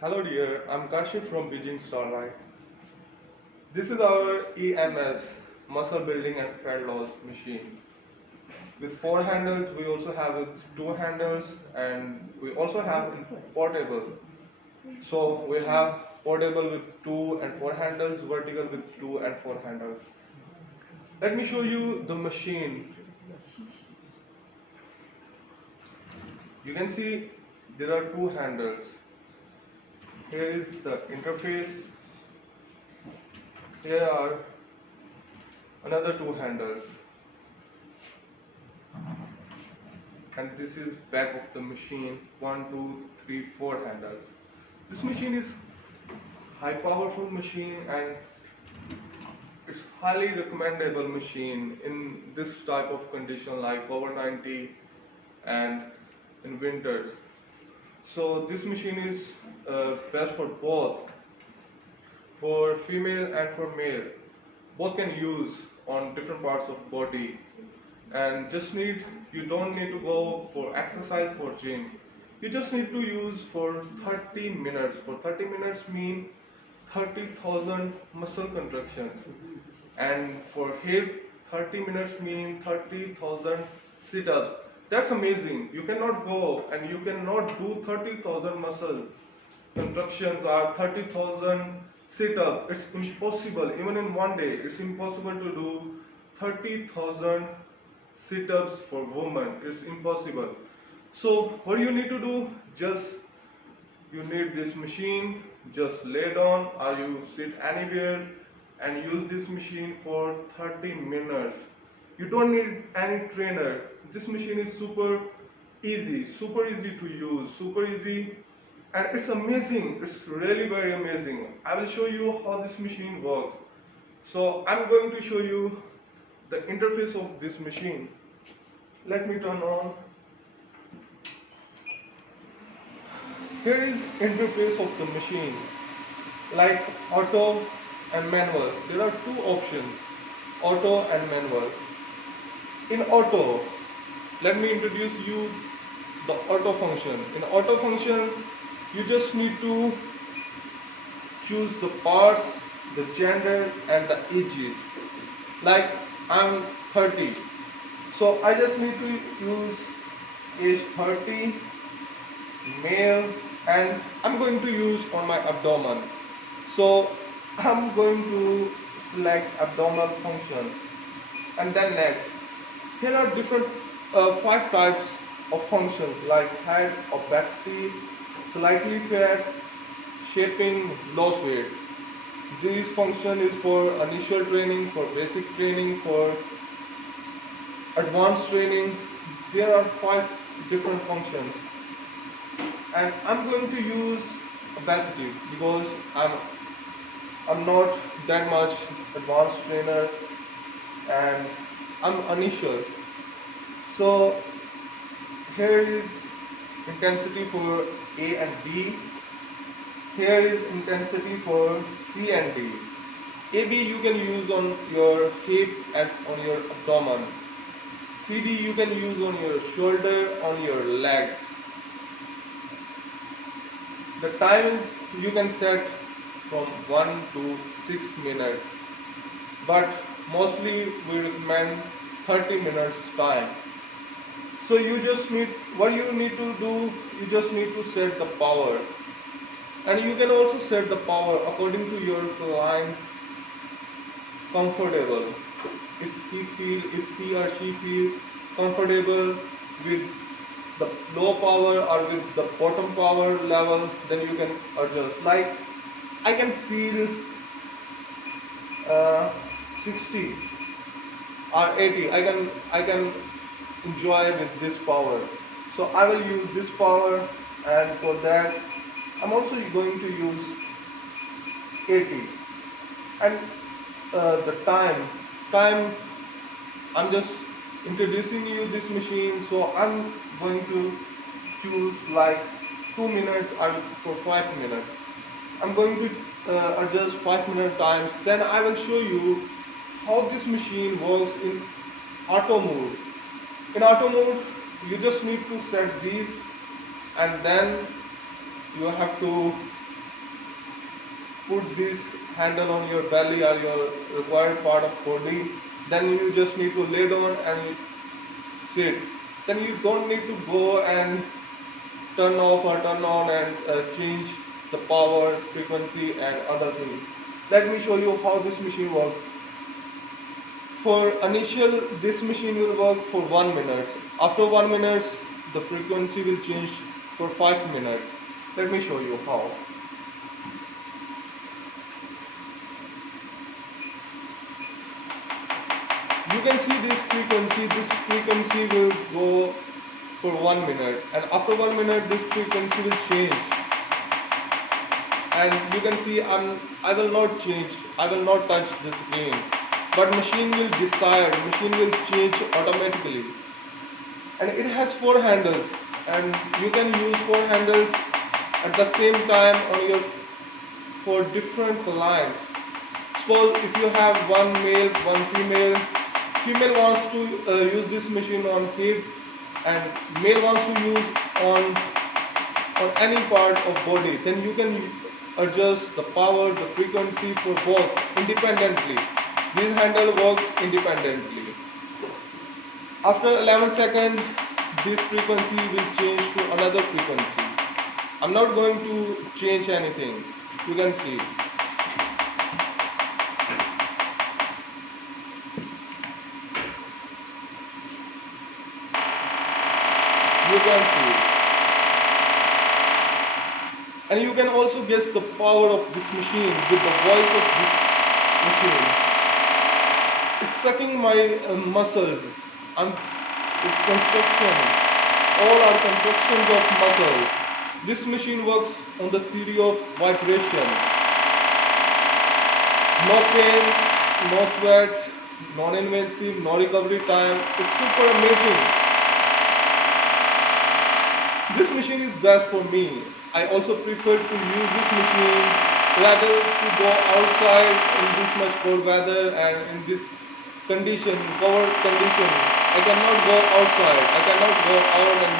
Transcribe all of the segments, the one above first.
Hello dear, I'm Kashif from Beijing Starlight. This is our EMS, muscle building and fat loss machine. With 4 handles, we also have with 2 handles, and we also have portable. So we have portable with 2 and 4 handles, vertical with 2 and 4 handles. Let me show you the machine. You can see there are 2 handles. Here is the interface. Here are another 2 handles, and this is back of the machine. 1, 2, 3, 4 handles. This machine is high powerful machine, and it's highly recommendable machine in this type of condition like over 90 and in winters. So this machine is best for both, for female and for male. Both can use on different parts of body, and you don't need to go for exercise for gym. You just need to use for 30 minutes. For 30 minutes mean 30,000 muscle contractions, and for hip 30 minutes mean 30,000 sit-ups. That's amazing. You cannot go and you cannot do 30,000 muscle contractions or 30,000 sit-up. It's impossible. Even in one day, it's impossible to do 30,000 sit-ups for women. It's impossible. So what you need to do, just you need this machine, just lay down or you sit anywhere and use this machine for 30 minutes. You don't need any trainer. This machine is super easy to use, super easy, and it's amazing. It's really very amazing. I will show you how this machine works. So I'm going to show you the interface of this machine. Let me turn on. Here is interface of the machine, like auto and manual. There are two options, auto and manual. In auto, let me introduce you the auto function. In auto function, you just need to choose the parts, the gender and the ages. Like I'm 30, so I just need to use age 30, male, and I'm going to use on my abdomen. So I'm going to select abdominal function, and then next. Here are different 5 types of functions like head, obesity, slightly fat, shaping, loss weight. This function is for initial training, for basic training, for advanced training. There are 5 different functions, and I'm going to use obesity because I'm not that much advanced trainer and I'm initial. So here is intensity for A and B. Here is intensity for C and D. AB you can use on your hip and on your abdomen. CD you can use on your shoulder, on your legs. The times you can set from 1 to 6 minutes, but mostly we recommend 30 minutes time. So what you need to do, you just need to set the power, and you can also set the power according to your client comfortable. If he or she feel comfortable with the low power or with the bottom power level, then you can adjust. Like I can feel 60 or 80. I can enjoy with this power. So I will use this power, and for that I'm also going to use 80. And the time I'm just introducing you this machine, so I'm going to choose like 2 minutes or for 5 minutes. I'm going to adjust 5-minute times. Then I will show you how this machine works in auto mode. In auto mode, you just need to set these, and then you have to put this handle on your belly or your required part of body, then you just need to lay down and sit. Then you don't need to go and turn off or turn on and change the power, frequency and other things. Let me show you how this machine works. For initial, this machine will work for 1 minute. After 1 minute, the frequency will change for 5 minutes. Let me show you how. You can see this frequency will go for 1 minute, and after 1 minute this frequency will change. And you can see I will not change, I will not touch this again. But machine will decide, machine will change automatically. And it has 4 handles, and you can use 4 handles at the same time on your for different clients. Suppose if you have one male, one female, female wants to use this machine on hip, and male wants to use on any part of body, then you can adjust the power, the frequency for both independently. This handle works independently. After 11 seconds, this frequency will change to another frequency. I'm not going to change anything. You can see. You can see. And you can also guess the power of this machine with the voice of this machine. It's sucking my muscles. It's construction. All are constructions of muscles. This machine works on the theory of vibration. No pain, no sweat, non-invasive, no recovery time. It's super amazing. This machine is best for me. I also prefer to use this machine rather to go outside in this much cold weather and in this condition, covered condition. I cannot go outside. I cannot go out and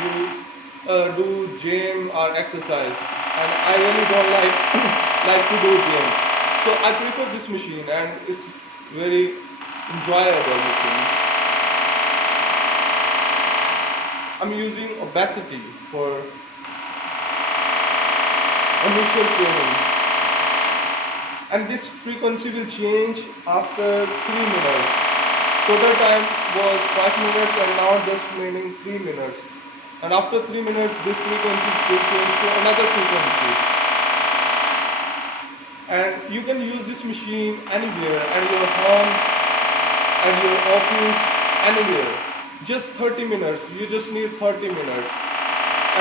do gym or exercise. And I really don't like to do gym. So I prefer this machine, and it's very enjoyable machine. I'm using Obesity for initial training, and this frequency will change after 3 minutes. Total time was 5 minutes and now just remaining 3 minutes. And after 3 minutes, this frequency will change to another frequency. And you can use this machine anywhere, at your home, at your office, anywhere. Just 30 minutes. You just need 30 minutes.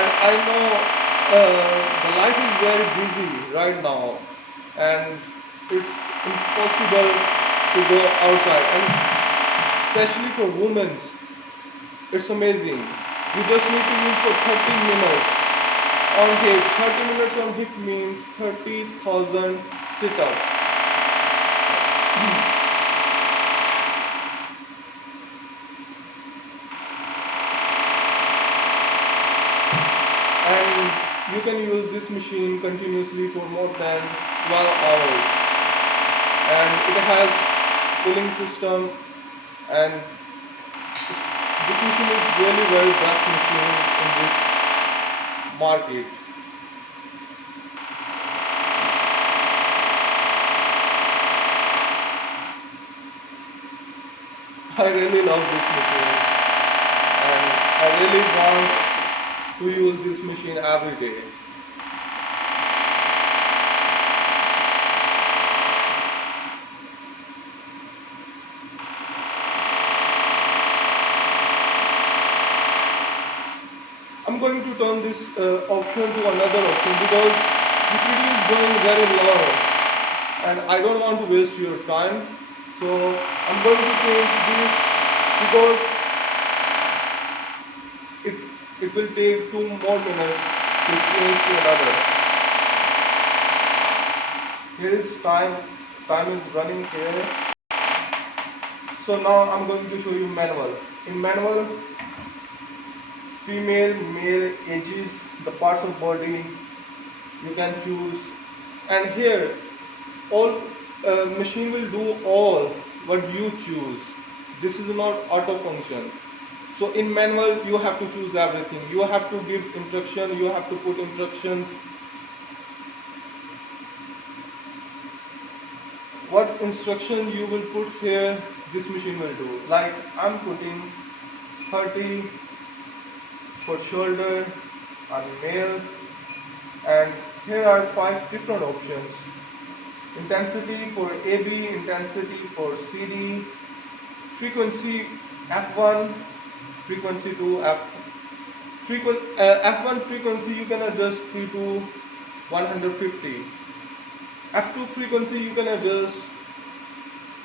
And I know the life is very busy right now, and it's impossible to go outside. And especially for women, it's amazing. You just need to use for 30 minutes on hip. 30 minutes on hip means 30,000 sit-ups. And you can use this machine continuously for more than 12 hours. And it has cooling system, and this machine is really very best machine in this market. I really love this machine, and I really want to use this machine every day. I'm going to turn this option to another option because this video is going very long and I don't want to waste your time. So I'm going to change this because it will take 2 more minutes to change to another. Here is time is running here. So now I'm going to show you manual. In manual, female, male, ages, the parts of body you can choose, and here all machine will do all what you choose. This is not auto function. So in manual you have to choose everything. You have to give instruction, you have to put instructions. What instruction you will put here, this machine will do. Like I'm putting 30 for shoulder, I'm male, and here are 5 different options. Intensity for AB, intensity for CD, frequency F1, frequency to F1 frequency you can adjust 3 to 150. F2 frequency you can adjust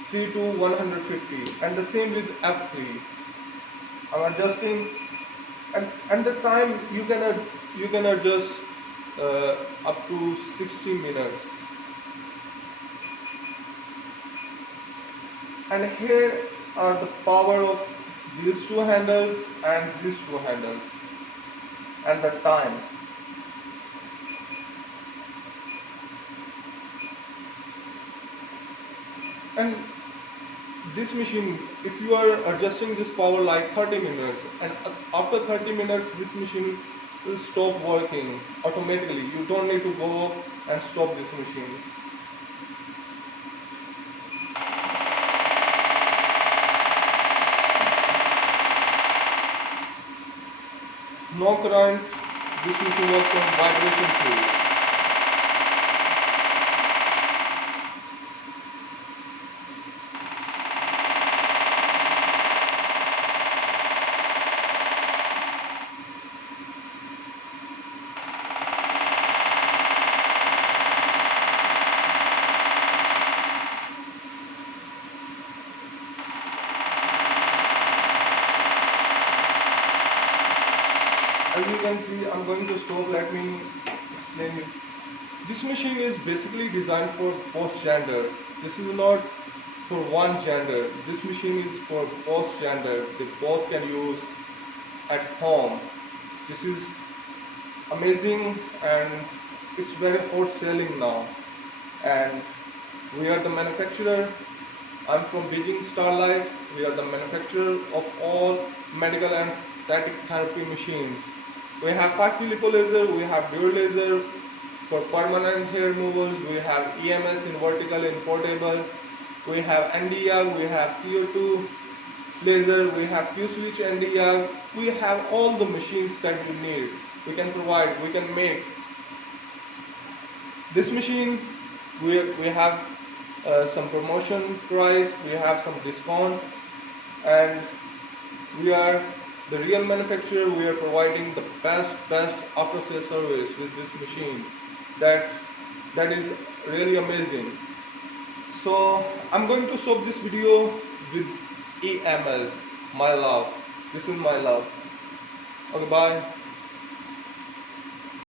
3 to 150, and the same with F3. I'm adjusting, and the time you can adjust up to 60 minutes. And here are the power of these 2 handles and these 2 handles, and the time. And this machine, if you are adjusting this power like 30 minutes, and after 30 minutes this machine will stop working automatically. You don't need to go and stop this machine. No current, this machine works on vibration too. As you can see, I'm going to stop. Let me explain it. This machine is basically designed for both gender. This is not for one gender. This machine is for both gender. They both can use at home. This is amazing, and it's very hot selling now. And we are the manufacturer. I'm from Beijing Starlight. We are the manufacturer of all medical and static therapy machines. We have 5 lipo laser, we have dual laser for permanent hair removals, we have EMS in vertical and portable, we have Nd:YAG, we have CO2 laser, we have Q-switch Nd:YAG. We have all the machines that you need. We can provide, we can make. This machine, we have some promotion price, we have some discount, and we are the real manufacturer. We are providing the best after sales service with this machine. That is really amazing. So I'm going to stop this video with EML, my love. This is my love. Okay, bye.